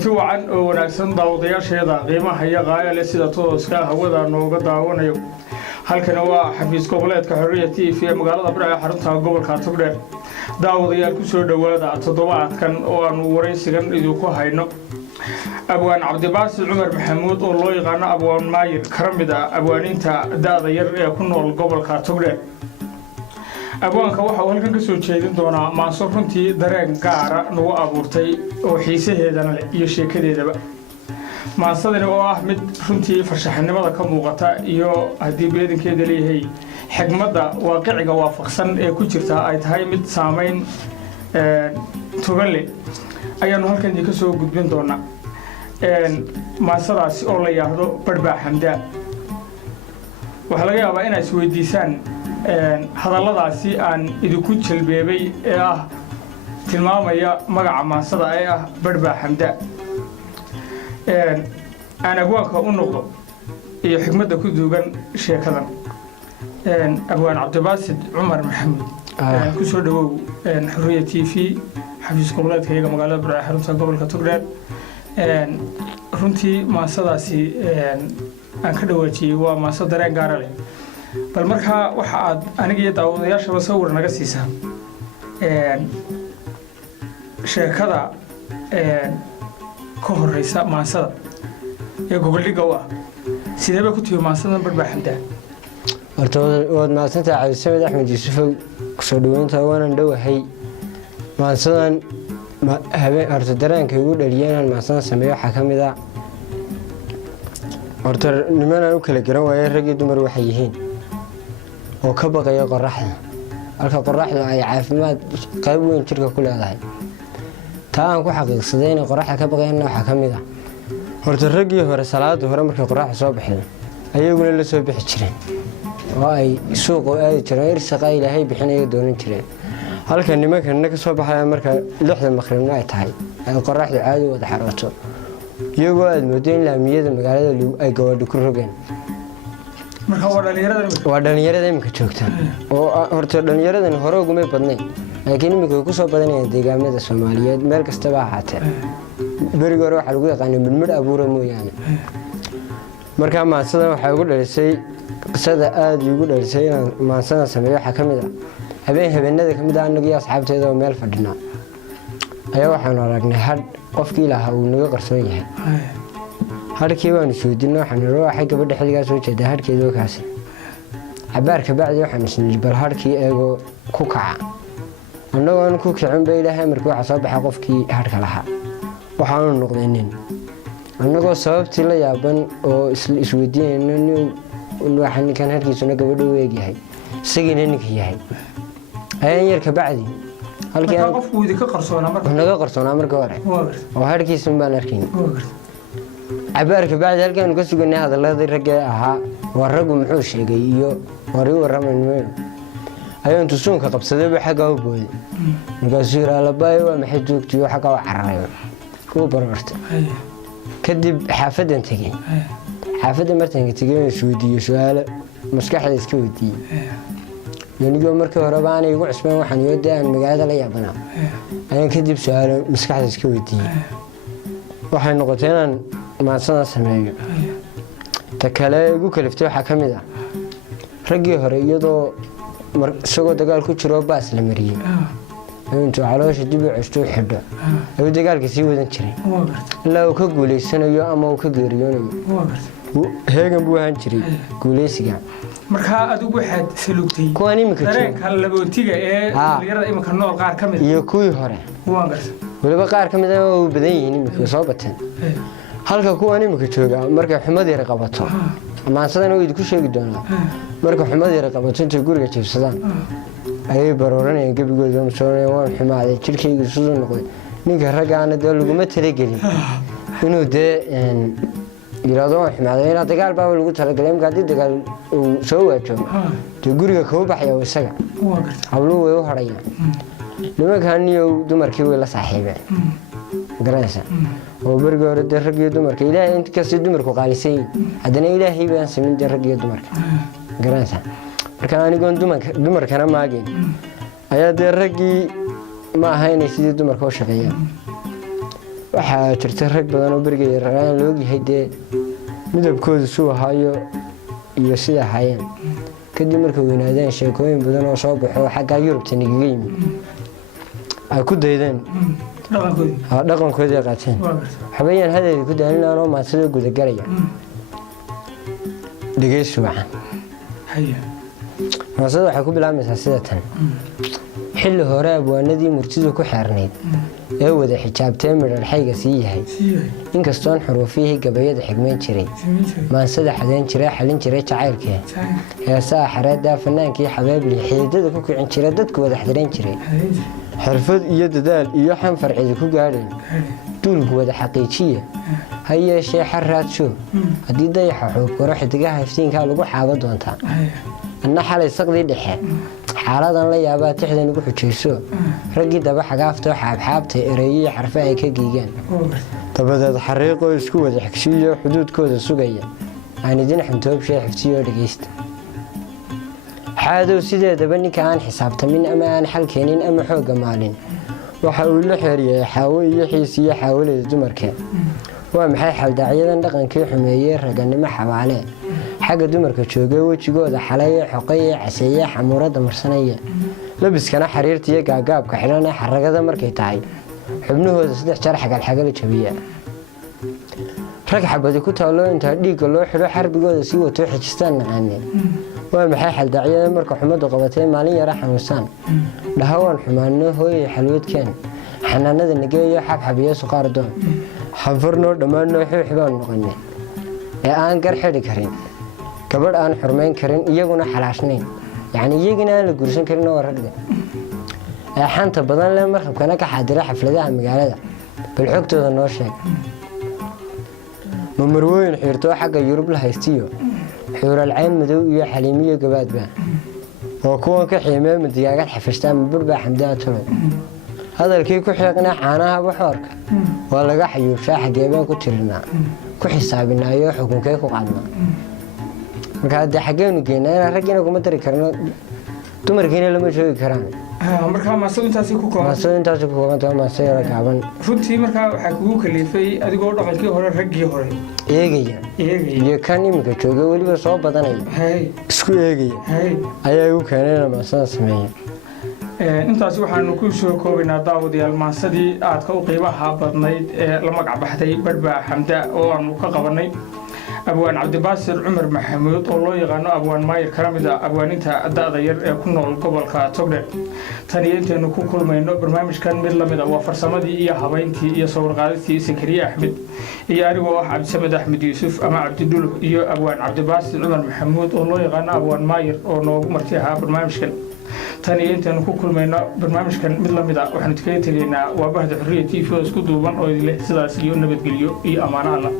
kulanti wacan oo wanaagsan daawadayaasheeda qiimaha iyo qaayale sida tooska hawada nooga daawanayo halkana waa xafiis goboleedka Xorriya TV ee magaalada Burco ee xarunta gobolka Togdheer daawadayaal ku soo dhawaada toddobaadkan oo aan wareysigan idinku hayno abwaan Cabdibaasid Cumar Maxamuud oo loo yaqaan abwaan maayir karamida abwaaninta daada yar ee ku nool gobolka Togdheer abwaanka waxa uu halkan ka soo jeedin doonaa maanso runtii dareen gaara nagu abuurtay oo xiisaheedana iyo sheekadeedaba maansadani oo ah mid runtii farshaxnimada ka muuqata iyo haddii beedankeeda leeyahay xigmadda waaqiciga waafaqsan ee ku jirta ay tahay mid saameyn togan leh ayaanu halkan idinka soo gudbin doonaa maansadaasi oo la yidhaahdo Barbaa Xamdaa waxaa laga yaabaa inaad is weydiisaan hadalladaasi aan idinku jalbeebay ee ah tilmaamaya magaca maansada ee ah Barbaa Xamdaa aan abwaanka u noqdo iyo xigmadda ku duugan sheekadan abwaan Cabdibaasid Cumar Maxamuud ku soo dhawow Xorriya TV xafiis goboleedka magaalada Burco ee xarunta gobolka Togdheer runtii maansadaasi aan ka dhawaajiyay waa maanso dareen gaar ah bal markaa waxa aad aniga iyo daawadayaashaba sawir naga siisaa sheekada ka horeysa maansada ee gogoldhiga u ah sideeba ku timi maansadan Barbaa Xamdaa horta waad mahadsantahay Cabdisamed Axmed Yuusufow kusoo dhaweynta waanan dhowahay maansadan horta dareenka igu dhaliyay inaan maansadan sameeyo waxaa ka mid ah horta nimanaan u kala garan waayay rag iyo dumar waxay yihiin oo ka baqaya qorraxda halka qorraxdu ay caafimaad qayb weyn jirka ku leedahay taa aan ku xaqiiqsaday in qorraxda ka baqayna waxa ka mid ah horta raggii hore salaada hore markay qorraxdu soo baxdo ayaguna la soo bixi jireen oo ay suuq u aadi jireen irsaqa Ilaahay bixinayo doonan jireen halka nimankan ka soo baxaya marka 6 maqribna ay tahay ay qorraxdu caadi wada xarooto iyagoo aad moodeen laamiyada magaalada ay gabadhu ku rogeen marka waa dhalinyarada imika joogta oo horta dhalinyaradan hore ugu badnayn laakiin imika ku soo badanayaan deegaamada Soomaaliyeed meel kasta baa ahaatee bariga hore waxa lagu yaqaan midmid abuura mooyaane marka maansada waxa ugu dhalisay qisada aad ugu dhalisay inaan maansada sameeyo waxa ka mid ah habeenada ka mid ah anagu iyo asxaabteeda oo meel fadhina ayaa waxaan aragnay had qofkii ilaaha uu naga qarsoon yahay harkii baanu soo dinay waxaan raaxay gabadha xilligaas soo jeeday harkeedo kaasi cabaarka bacdi waxaan isnii bal harkii eego ku kaca annagoo ku kicin bay Ilaahay markuu waxa soo baxay qofkii harka lahaa waxaanu noqday nin annagoo sababtii la yaaban oo isweydiinayno waxaan kan harkiisuna gabadha u eegyahay isagina ninka yahay ayaan yar ka bacdi halkii qofku idinka qarsoonaa marka hore oo harkiisun baan arkin cabaarka bacdi halkaan ka suganay hadalladii ragga ahaa waa raggu muxuu sheegay iyo warii waramayno ayaan tusuunka qabsaday xagga u booday markaasuu yiraahdo labay waa maxay joogtiyo xagga u cararay ku barbarta kadib xaafadan tagay xaafada markaan tagay suudiyo su'aalo maskaxda iska weydiiyay yanigoo markii hore baan igu cusbaan waxaan yoodaa magaalada la yaabana ayaan kadib su'aalo maskaxda iska weydiiyay waxay noqotay inaan maansada sameeyo ta kale ugu kaliftay waxa ka mid ah raggii hore iyadoo isagoo dagaal ku jiro baas la mariyay intuu caloosha dib u cusub xidho ayuu dagaalka sii wadan jiray ilaa uu ka guuleysanayo ama uu ka geeriyoonayo heegan buu ahaan jiray guuleysiga marka adigu waxaad salugtay kuwan imika dareenka labootiga ee dhalinyarada imika nool qaar ka mid iyo kuwii hore waliba qaar ka mid ah oo badan yihiin imika soo bateen halka kuwan imika jooga markay xumad yar qabato maansadan oo idinku sheegi doonaa marka xumad yar qabato inta guriga jiifsadaan ayay barooranayaan gabigooda mas'uuliyad waan xumaaday jirkaygu sidoo noqday ninka ragaana dee laguma talagelin inuu dee yiraahdo waan xumaaday inaa dagaal baa lagu talagalay marka hadii dagaal uu soo waajibo dee guriga ka baxaya isaga hawluhu way u harayaan nimankan iyo dumarkii way la saaxiibeen garanaysa oo bariga hore dee rag iyo dumarka Ilaahay inta ka sii dumarku qaalisay haddana Ilaahay baan sameeyay dee rag iyo dumarka garanaysa marka anigoon dumarkana maageen ayaa dee raggii ma ahayn sidii dumarka u shaqeeyaan waxaa jirta rag badan oo beriga yaraan la ogyahay dee midabkooda suu ahaayo iyo sida ahaayeen kadib markay weynaadeen sheekooyin badan oo soo baxo xaggaa yurubta nagaga yimid ay ku daydeen dhaqankoodii ay qaateen habeeyaan hadeedii ku daalinaanoo maadsada gudagalaya dhegeysi wacan maadsada waxay ku bilaabmaysaa sida tan xilli hore abwaanadii murtidu ku xeernayd ee wada xijaabtee midhalxayga sii yahay inkastoon xuruufihii gabayada xigmayn jiray maansada xadeen jiray xalin jiray jacaylkee heesaha xareeddaa fanaankii xabeeblii xididada ku kicin jira dadku wada xdireen jiray xirfad iyo dadaal iyo xan farcidi ku gaadhayn duulku wada xaqiijiya ha yeeshee xar raadsho haddii dayaxa xuub koro xidigaha iftiinkaa lagu xaabo doontaa anna xalay saqdii dhexe xaaladan la yaabaa tixdan ugu xujayso raggii daba xagaaftoo xaabxaabta ereeyihii xarfe ay ka giigeen dabadeed xariiqoo isku wada xigsiiyo xuduudkooda sugaya aan idin xuntoobshee xiftiyo dhegaysta xaadow sideedaba ninka aan xisaabtamin ama aan xal keenin ama xoogga maalin waxa uu la xeeriyay xaawo iyo xiis iyo xaawalada dumarkee waa maxay xaldacyadan dhaqankii xumeeyey raganimo xabaale xagga dumarka joogay wejigooda xalaye xoqaye caseeye xamuuradda marsanaya labiskana xariirtiiyo gaagaabka xidhanee xaragada markay tahay xubnahooda 3 jeer xagalxagala jabiya rag xabadi ku taalo intaa dhiigga loo xidho xarbigooda sii wato xijistaan naqaaneen waa maxay xaldacyada marka xumaddu qabatay maalin yara xanuunsaan dhahawaan xumaano hooyay xalwadkeen xanaanada nageeyo xabxabiyo suqaar doon xanfarnoo dhammaanoo xuuxbaan noqonay ee aan gar xidhi karin gabadh aan xurmayn karin iyaguna xalaashnayn yacni iyagina aan la guursan karin oo ragda ee xanta badan leh markabkana ka xaadira xafladaha magaalada bal xogtooda noo sheeg mamarwooyin xiirtoo xagga yurub la haystiyo xuuralcayn madow iyo xaliimiyo gabaadba oo kuwan ka xiimeema digaagad xafishtaa mabarbaa xamdaa tolo hadalkii ku xiiqnaa caanaha baxoorka waa laga xayuubshaa xageebaan ku tirinaa ku xisaabinaayo xukunkee ku qaadnaa marka haddee xaggeenu geynaa inaan raggiina kuma dari karno dumarkiina lama joogi karaan markaa maasadu intaasi ku koobantahay maaso yaro gaaban runtii markaa waxaa kugu kaliifay adigoo dhaqankii hore raggii hore eegaya iyo kan iminka jooga weliba soo badanaya isku eegaya ayaa igu keenay inaan maasada sameeyo intaasi waxaanu ku soo koobaynaa daawadayaal maasadii aadka u qiimaha badnayd ee la magac baxday barbaa xamda oo aanu ka qabanay abwaan cabdibaasir cumar maxamuud oo loo yaqaano abwaan maayir kala mid ah abwaaninta da'da yar ee ku nool gobolka togdheer tan iyo intaynu ku kulmayno barnaamijkan mid la mid ah waa farsamadii iyo habayntii iyo sawirqaadistii sakariye axmed iyo anigoo ah cabdisamed axmed yuusuf ama cabdidhulux iyo abwaan cabdibaasir cumar maxamuud oo loo yaqaano abwaan maayir oo noogu marti ahaa barnaamijkan tan iyo intaynu ku kulmayno barnaamijkan mid la mid ah waxaanu kaga tegaynaa waa bahda xorriya TV oo isku duuban oo idin leh sidaas iyo nabadgelyo iyo ammaano alla